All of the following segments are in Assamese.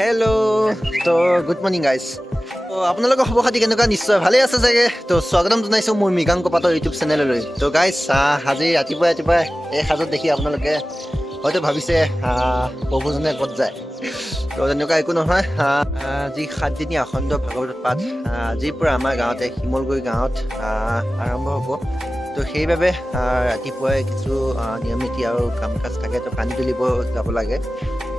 হেল্ল' তো গুড মৰ্ণিং গাইজ। তো আপোনালোকৰ খবৰ খাতি কেনেকুৱা? নিশ্চয় ভালেই আছে চাগে। তো স্বাগতম জনাইছোঁ মোৰ মৃগাংক পাতৰ ইউটিউব চেনেললৈ। তো গাইজ আজি ৰাতিপুৱাই এই সাজত দেখি আপোনালোকে হয়তো ভাবিছে প্ৰভুজনে ক'ত যায়। তো তেনেকুৱা একো নহয়। আজি 7 দিনীয়া অখণ্ড ভাগৱত পাঠ আজিৰ পৰা আমাৰ গাঁৱতে শিমলগুৰি গাঁৱত আৰম্ভ হ'ব। তো সেইবাবে ৰাতিপুৱাই কিছু নিয়ম নীতি আৰু কাম কাজ থাকে। তো পানী তুলিব যাব লাগে।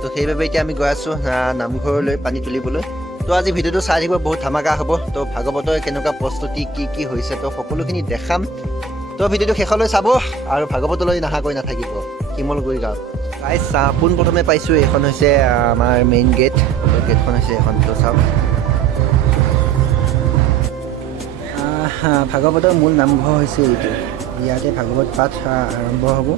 তো সেইবাবে এতিয়া আমি গৈ আছোঁ নামঘৰলৈ পানী তুলিবলৈ। তো আজি ভিডিঅ'টো চাই থাকিব, বহুত ধামাকা হ'ব। তো ভাগৱতৰ কেনেকুৱা প্ৰস্তুতি কি হৈছে তো সকলোখিনি দেখাম। তো ভিডিঅ'টো শেষলৈ চাব আৰু ভাগৱতলৈ নাহাকৈ নাথাকিব। শিমলগুৰি গাঁৱত গাইজ পোনপ্ৰথমে পাইছোঁ এইখন হৈছে আমাৰ মেইন গেট। তো গেটখন হৈছে এখন। তো চাওক, ভাগৱতৰ মূল নামঘৰ হৈছে এইটো। ইয়াতে ভাগৱত পাঠ আৰম্ভ হ'ব।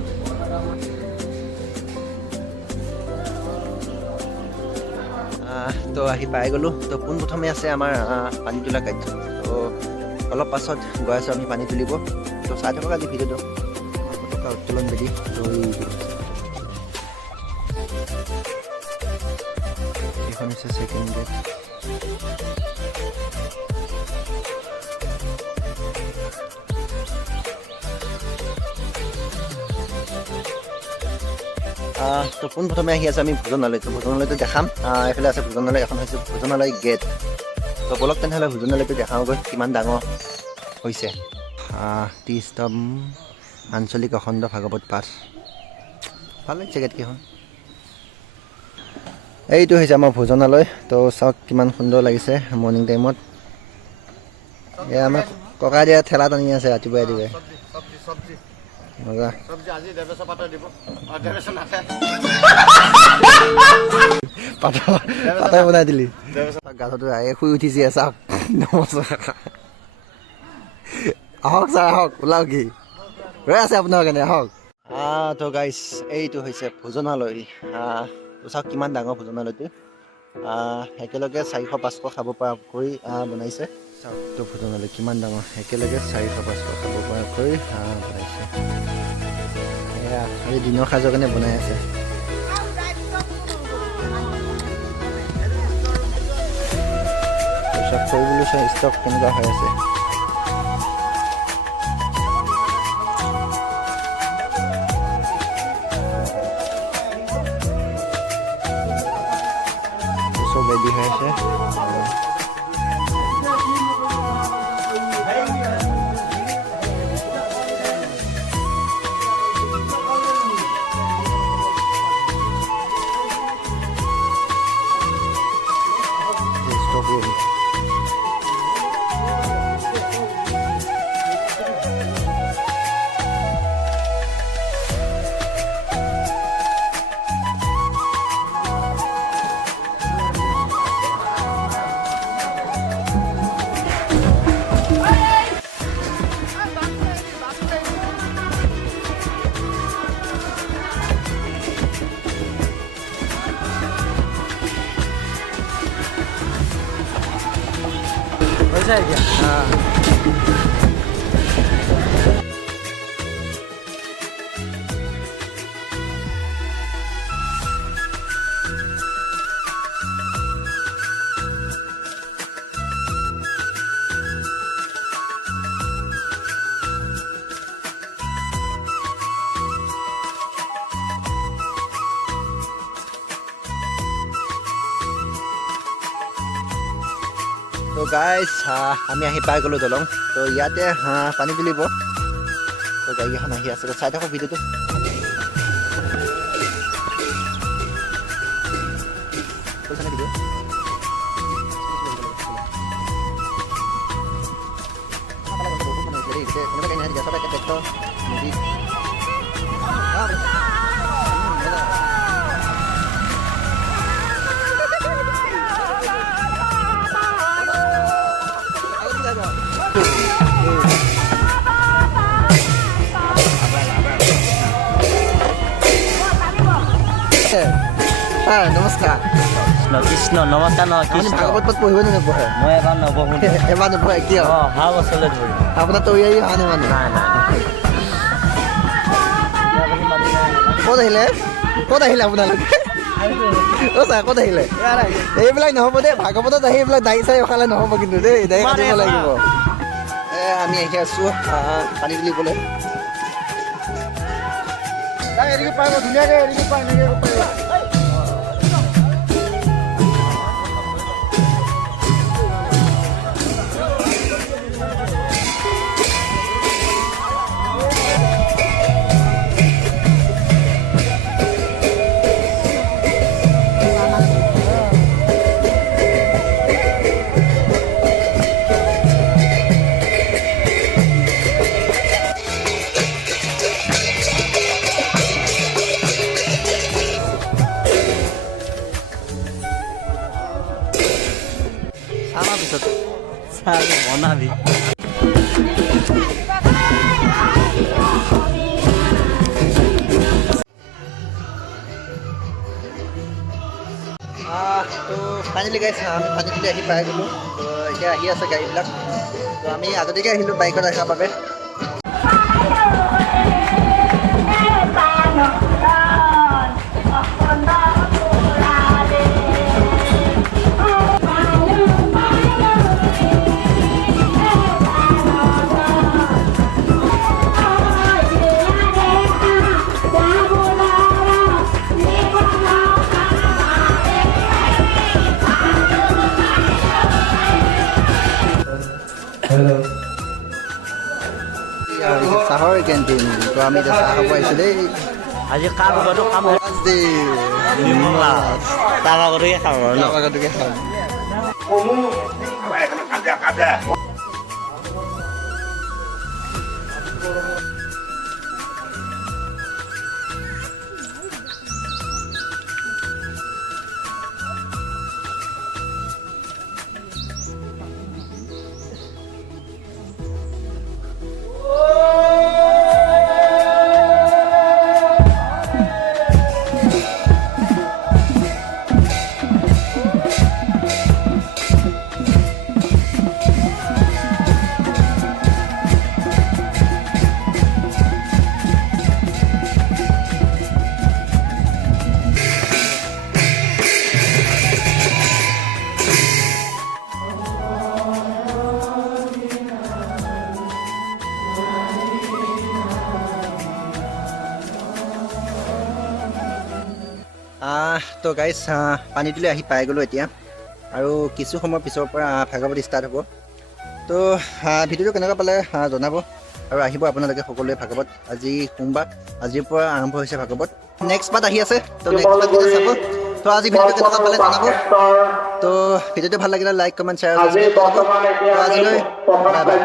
তো আহি পাই গ'লোঁ। তো পোনপ্ৰথমে আছে আমাৰ পানী তোলা কাৰ্য। তো অলপ পাছত গৈ আছোঁ আমি পানী তুলিব। তো চাই থাকক আজি ভিডিঅ'টো। পতাকা উত্তোলন বেদী। তো এইখন হৈছে ছেকেণ্ড গেট। তো পোনপ্ৰথমে আহি আছোঁ আমি ভোজনালয়। তো ভোজনালয়টো দেখাম। এইফালে আছে ভোজনালয়, এখন হৈছে ভোজনালয় গেট। তো বলক তেনেহ'লে ভোজনালয়টো দেখাওঁগৈ কিমান ডাঙৰ হৈছে। ত্ৰিস্তম আঞ্চলিক অখণ্ড ভাগৱত পাঠ। ভাল লাগিছে গেটকেইখন। এইটো হৈছে আমাৰ ভোজনালয়। তো চাওক কিমান সুন্দৰ লাগিছে মৰ্ণিং টাইমত। এয়া আমাৰ ককাই দিয়া ঠেলা টানি আছে ৰাতিপুৱাই। পাতাই বনাই দিলি। গাধটো শুই উঠিছে চাওক। আহক ছাৰ আহক, ওলাওক কি ৰৈ আছে আপোনাৰ কাৰণে, আহক। তো গাইজ এইটো হৈছে ভোজনালয়। চাওক কিমান ডাঙৰ ভোজনালয়টো। একেলগে 400-500 খাব পৰাকৈ বনাইছে। চাওক তো ভোজনালয় কিমান ডাঙৰ, একেলগে 400-500 খাব পৰাকৈ বনাইছে। এয়া আজি দিনৰ সাজৰ কাৰণে বনাই আছে। চব কৰিবলৈ চাই ষ্টক কেনেকুৱা হৈ আছে। চব ৰেডি হৈ আছে। Stock room. হৈছে এতিয়া তো গাইজ আমি আহি পাই গ'লোঁ দলং। তো ইয়াতে পানী তুলিব। তো গাড়ীখন আহি আছে। চাই থাকক ভিডিঅ'টো। কৈছেনে ভিডিঅ'? নমস্কাৰ। কৃষ্ণ নমস্কাৰ নহয় কৃষ্ণ। ভাগৱত পাঠ পঢ়িব নে নপঢ়ে? মই এবাৰ নবহো। এবাৰ নপঢ়ে কিয়? অহা বছৰলৈ ধৰিম। আপোনাৰ তৈয়াৰী হোৱা নাই মানে? নাই ক'ত আহিলে আপোনালোকে? অ' চা ক'ত আহিলে এইবিলাক নহ'ব দেই ভাগৱতত আহি এইবিলাক দাঢ়ি চাৰি ৰখালে নহ'ব কিন্তু দেই দাঢ়ি কাটিব লাগিব আমি আহি আছোঁ পানী তুলিবলৈ ধুনীয়াকৈ এৰিব পাই আমাৰ পিছত চাহ বনাবি তো ফাইনেলি গাইছ আমি পানী তুলি আহি পাই গ'লোঁ তো এতিয়া আহি আছে গাড়ীবিলাক তো আমি আগতীয়াকৈ আহিলোঁ বাইকত অহাৰ বাবে চাহৰ কেণ্টিন তো আমি এতিয়া চাহ খাব আহিছোঁ দেই আজি কাম কৰোঁ কাম তাৰ আগতে খাওঁ আৰু আগতকে খাম তো গাইজ পানী তুলি আহি পাই গ'লোঁ এতিয়া আৰু কিছু সময়ৰ পিছৰ পৰা ভাগৱত ষ্টাৰ্ট হ'ব তো ভিডিঅ'টো কেনেকুৱা পালে জনাব আৰু আহিব আপোনালোকে সকলোৱে ভাগৱত আজি সোমবাৰ আজিৰ পৰা আৰম্ভ হৈছে ভাগৱত নেক্সট পাৰ্ট আহি আছে তো নেক্সট পাৰ্ট ভিডিঅ' চাব তো আজি ভিডিঅ'টো কেনেকুৱা পালে জনাব তো ভিডিঅ'টো ভাল লাগিলে লাইক কমেণ্ট শ্বেয়াৰ তো আজিলৈ বাই বাই